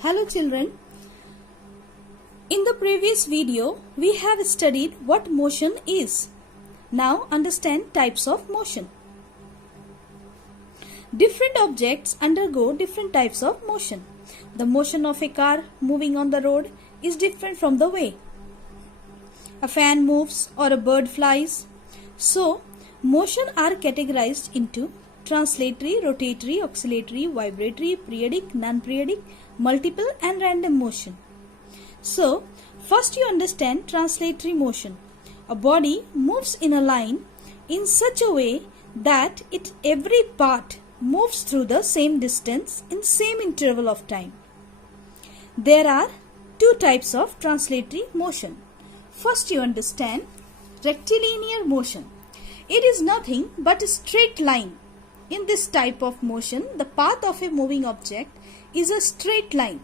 Hello children. In the previous video, we have studied what motion is. Now understand types of motion. Different objects undergo different types of motion. The motion of a car moving on the road is different from the way a fan moves or a bird flies. So, motion are categorized into translatory, rotatory, oscillatory, vibratory, periodic, non-periodic, multiple and random motion. So, first you understand translatory motion. A body moves in a line in such a way that every part moves through the same distance in same interval of time. There are two types of translatory motion. First you understand rectilinear motion. It is nothing but a straight line. In this type of motion, the path of a moving object is a straight line.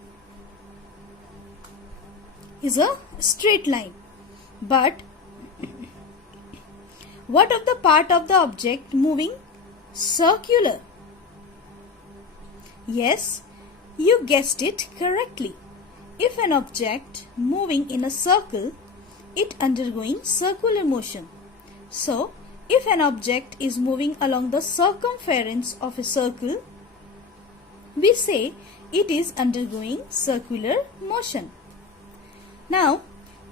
But what of the part of the object moving? Circular. Yes, you guessed it correctly. If an object moving in a circle, it undergoing circular motion. So, if an object is moving along the circumference of a circle, we say it is undergoing circular motion. Now,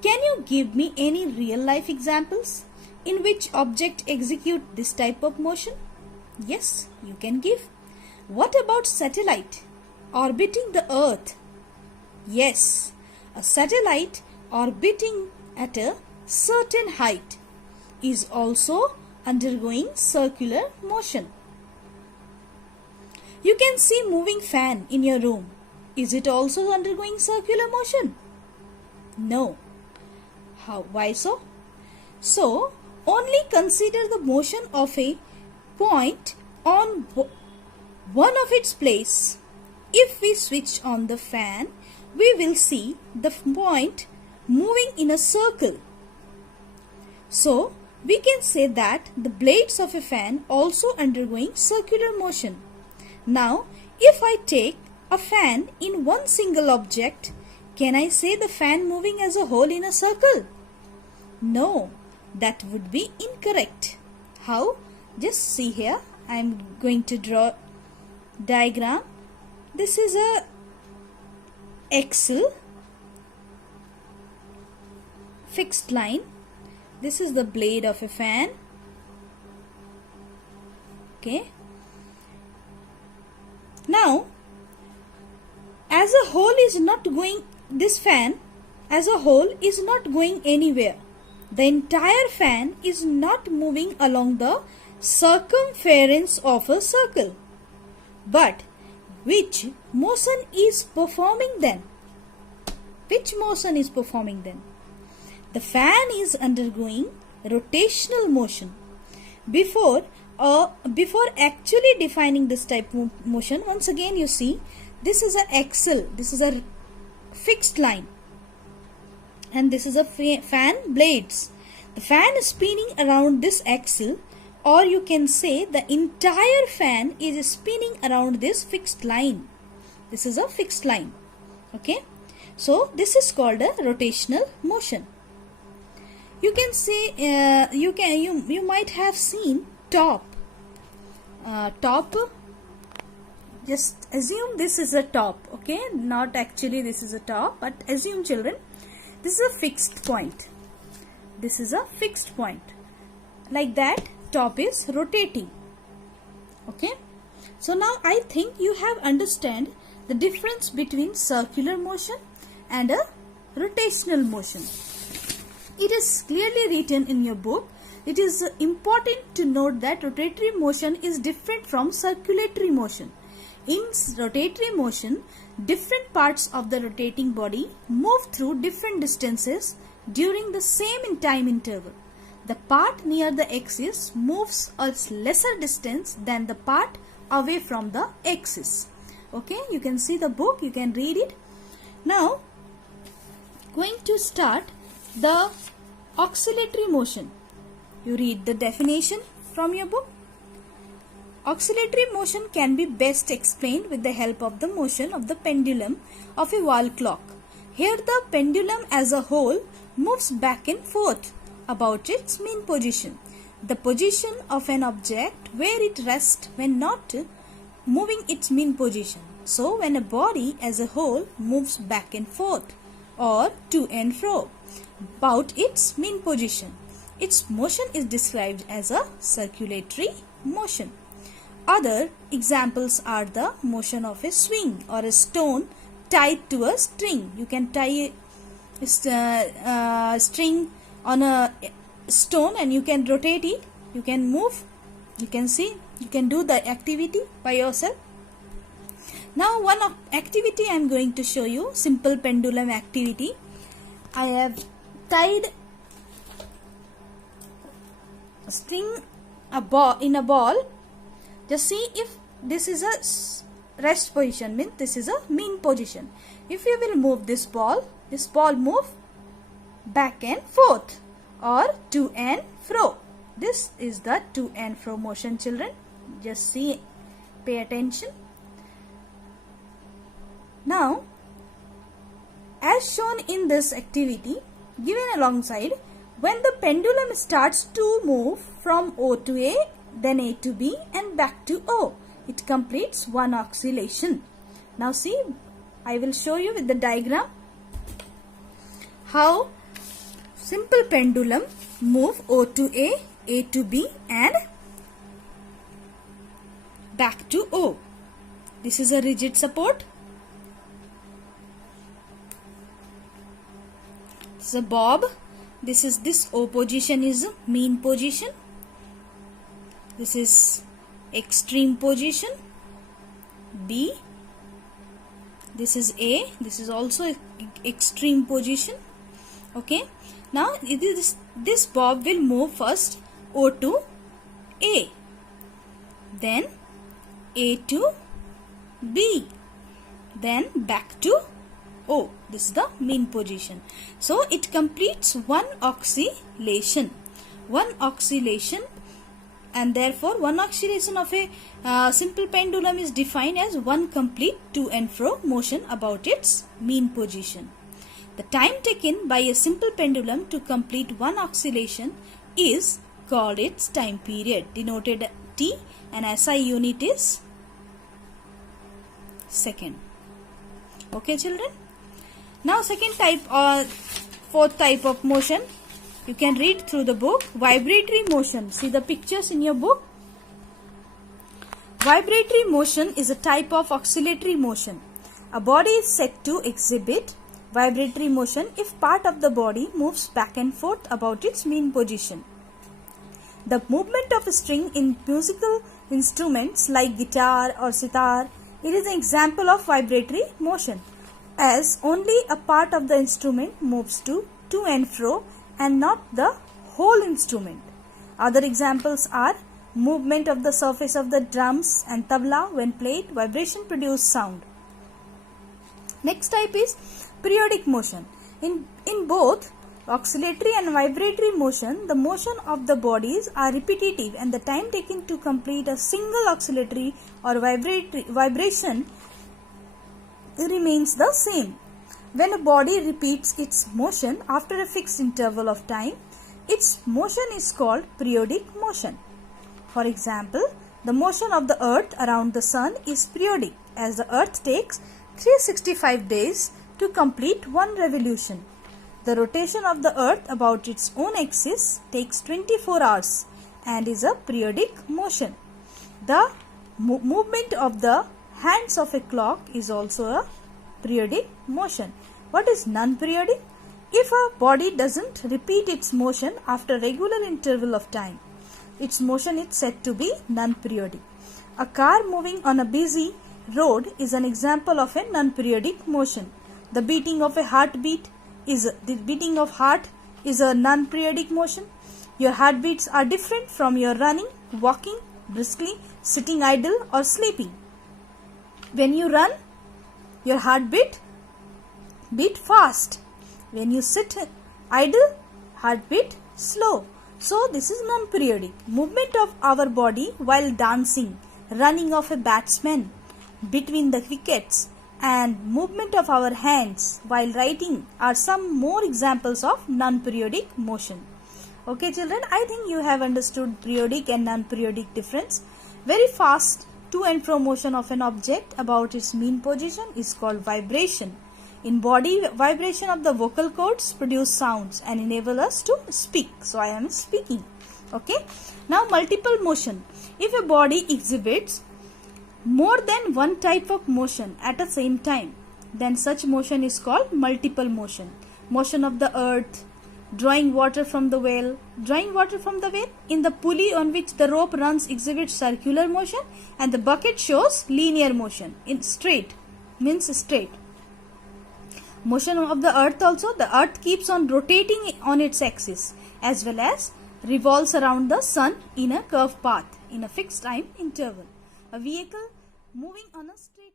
can you give me any real life examples in which object execute this type of motion? Yes, you can give. What about satellite orbiting the earth? Yes, a satellite orbiting at a certain height is also undergoing circular motion. You can see moving fan in your room. Is it also undergoing circular motion? No. Why so? So, only consider the motion of a point on one of its place. If we switch on the fan, we will see the point moving in a circle. So, we can say that the blades of a fan also undergoing circular motion. Now, if I take a fan in one single object, can I say the fan moving as a whole in a circle? No, that would be incorrect. How? Just see here. I am going to draw diagram. This is a axle, fixed line. This is the blade of a fan. Okay. Now, as a whole is not going, this fan as a whole is not going anywhere. The entire fan is not moving along the circumference of a circle. But which motion is performing then? Which motion is performing then? The fan is undergoing rotational motion. Before actually defining this type of motion, once again you see, this is an axle, this is a fixed line, and this is a fan blades. The fan is spinning around this axle, or you can say the entire fan is spinning around this fixed line. This is a fixed line. Okay, so this is called a rotational motion. You can say you might have seen top. Just assume this is a top. Okay, not actually this is a top, but assume children, this is a fixed point. This is a fixed point. Like that, top is rotating. Okay, so now I think you have understand the difference between circular motion and a rotational motion. It is clearly written in your book. It is important to note that rotatory motion is different from circulatory motion. In rotatory motion, different parts of the rotating body move through different distances during the same time interval. The part near the axis moves a lesser distance than the part away from the axis. Okay, you can see the book, you can read it. Now, going to start the oscillatory motion. You read the definition from your book. Oscillatory motion can be best explained with the help of the motion of the pendulum of a wall clock. Here the pendulum as a whole moves back and forth about its mean position, the position of an object where it rests when not moving its mean position. So when a body as a whole moves back and forth or to and fro about its mean position, its motion is described as a circulatory motion. Other examples are the motion of a swing or a stone tied to a string. You can tie a string on a stone and you can rotate it, you can move, you can see, you can do the activity by yourself. Now one activity I am going to show you, simple pendulum activity. I have tied a string in a ball. Just see if this is a rest position, means this is a mean position. If you will move this ball move back and forth or to and fro. This is the to and fro motion, children. Just see, pay attention. Now, as shown in this activity given alongside, when the pendulum starts to move from O to A, then A to B and back to O, it completes one oscillation. Now see, I will show you with the diagram how simple pendulum move O to A to B and back to O. This is a rigid support. This is a bob. This O position is mean position. This is extreme position, B. This is A. This is also extreme position. Okay. Now this bob will move first O to A, then A to B, then back to O. This is the mean position. So it completes one oscillation. And therefore one oscillation of a simple pendulum is defined as one complete to and fro motion about its mean position. The time taken by a simple pendulum to complete one oscillation is called its time period, denoted T, and SI unit is second. Okay, children. Now second type or fourth type of motion, you can read through the book, vibratory motion. See the pictures in your book. Vibratory motion is a type of oscillatory motion. A body is said to exhibit vibratory motion if part of the body moves back and forth about its mean position. The movement of a string in musical instruments like guitar or sitar, it is an example of vibratory motion, as only a part of the instrument moves to and fro and not the whole instrument. Other examples are movement of the surface of the drums and tabla when played, vibration produce sound. Next type is periodic motion. In both oscillatory and vibratory motion, the motion of the bodies are repetitive and the time taken to complete a single oscillatory or vibration remains the same. When a body repeats its motion after a fixed interval of time, its motion is called periodic motion. For example, the motion of the earth around the sun is periodic, as the earth takes 365 days to complete one revolution. The rotation of the earth about its own axis takes 24 hours and is a periodic motion. The movement of the hands of a clock is also a periodic motion. What is non-periodic? If a body doesn't repeat its motion after a regular interval of time, its motion is said to be non-periodic. A car moving on a busy road is an example of a non-periodic motion. The beating of heart is a non-periodic motion. Your heartbeats are different from your running, walking briskly, sitting idle or sleeping. When you run, your heartbeat beat fast. When you sit idle, heartbeat slow. So this is non-periodic. Movement of our body while dancing running of a batsman between the wickets, and movement of our hands while writing are some more examples of non-periodic motion. Okay children, I think you have understood periodic and non-periodic difference. Very fast to and fro motion of an object about its mean position is called vibration. In body, vibration of the vocal cords produce sounds and enable us to speak. So I am speaking. Okay. Now multiple motion. If a body exhibits more than one type of motion at the same time, then such motion is called multiple motion. Motion of the earth, drawing water from the well. Drawing water from the well, in the pulley on which the rope runs exhibits circular motion, and the bucket shows linear motion. In straight means straight. Motion of the earth also, the earth keeps on rotating on its axis as well as revolves around the sun in a curved path in a fixed time interval. A vehicle moving on a straight